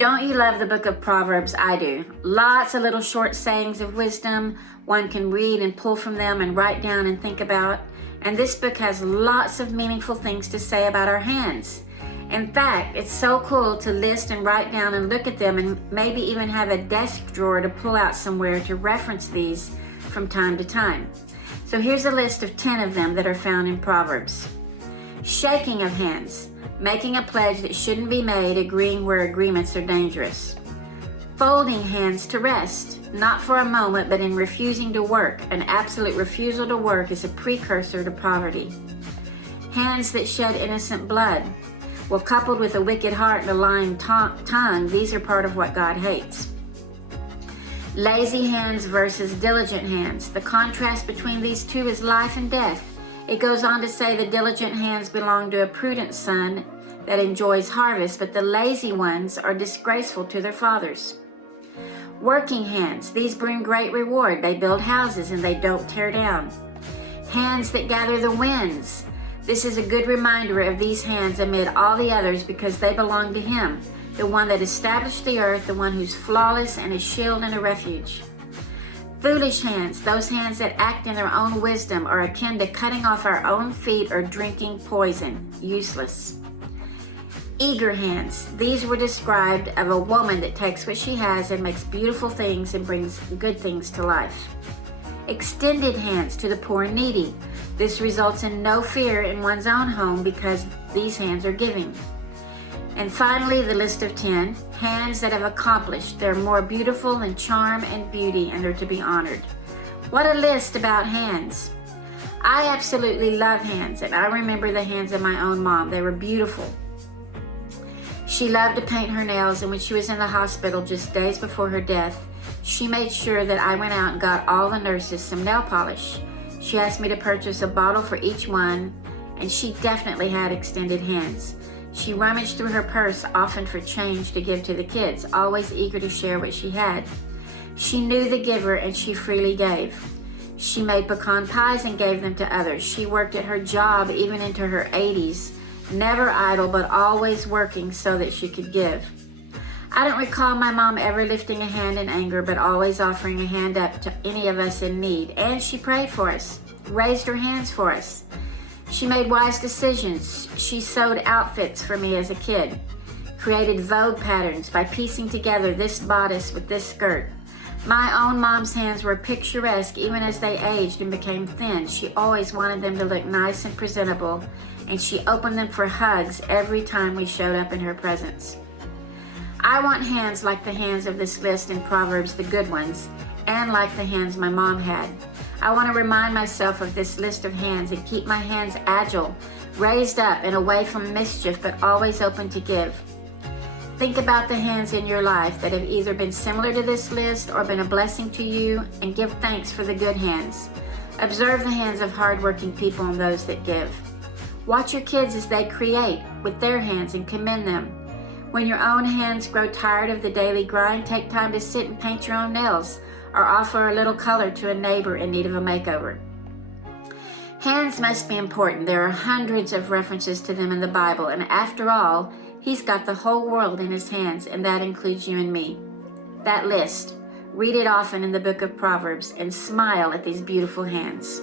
Don't you love the book of Proverbs? I do. Lots of little short sayings of wisdom one can read and pull from them and write down and think about. And this book has lots of meaningful things to say about our hands. In fact, it's so cool to list and write down and look at them and maybe even have a desk drawer to pull out somewhere to reference these from time to time. So here's a list of 10 of them that are found in Proverbs. Shaking of hands. Making a pledge that shouldn't be made, agreeing where agreements are dangerous. Folding hands to rest, not for a moment, but in refusing to work. An absolute refusal to work is a precursor to poverty. Hands that shed innocent blood. Well, coupled with a wicked heart and a lying tongue, these are part of what God hates. Lazy hands versus diligent hands. The contrast between these two is life and death. It goes on to say the diligent hands belong to a prudent son that enjoys harvest, but the lazy ones are disgraceful to their fathers. Working hands, these bring great reward. They build houses and they don't tear down. Hands that gather the winds. This is a good reminder of these hands amid all the others because they belong to Him, the one that established the earth, the one who's flawless and a shield and a refuge. Foolish hands, those hands that act in their own wisdom, are akin to cutting off our own feet or drinking poison, useless. Eager hands, these were described of a woman that takes what she has and makes beautiful things and brings good things to life. Extended hands to the poor and needy. This results in no fear in one's own home because these hands are giving. And finally, the list of 10, hands that have accomplished. They're more beautiful than charm and beauty, and they're to be honored. What a list about hands. I absolutely love hands, and I remember the hands of my own mom. They were beautiful. She loved to paint her nails, and when she was in the hospital just days before her death, she made sure that I went out and got all the nurses some nail polish. She asked me to purchase a bottle for each one, and she definitely had extended hands. She rummaged through her purse often for change to give to the kids, always eager to share what she had. She knew the giver and she freely gave. She made pecan pies and gave them to others. She worked at her job even into her 80s, never idle but always working so that she could give. I don't recall my mom ever lifting a hand in anger, but always offering a hand up to any of us in need. And she prayed for us, raised her hands for us. She made wise decisions. She sewed outfits for me as a kid, created Vogue patterns by piecing together this bodice with this skirt. My own mom's hands were picturesque even as they aged and became thin. She always wanted them to look nice and presentable, and she opened them for hugs every time we showed up in her presence. I want hands like the hands of this list in Proverbs, the good ones, and like the hands my mom had. I want to remind myself of this list of hands and keep my hands agile, raised up and away from mischief, but always open to give. Think about the hands in your life that have either been similar to this list or been a blessing to you, and give thanks for the good hands. Observe the hands of hardworking people and those that give. Watch your kids as they create with their hands and commend them. When your own hands grow tired of the daily grind, take time to sit and paint your own nails or offer a little color to a neighbor in need of a makeover. Hands must be important. There are hundreds of references to them in the Bible, and after all, He's got the whole world in His hands, and that includes you and me. That list, read it often in the book of Proverbs and smile at these beautiful hands.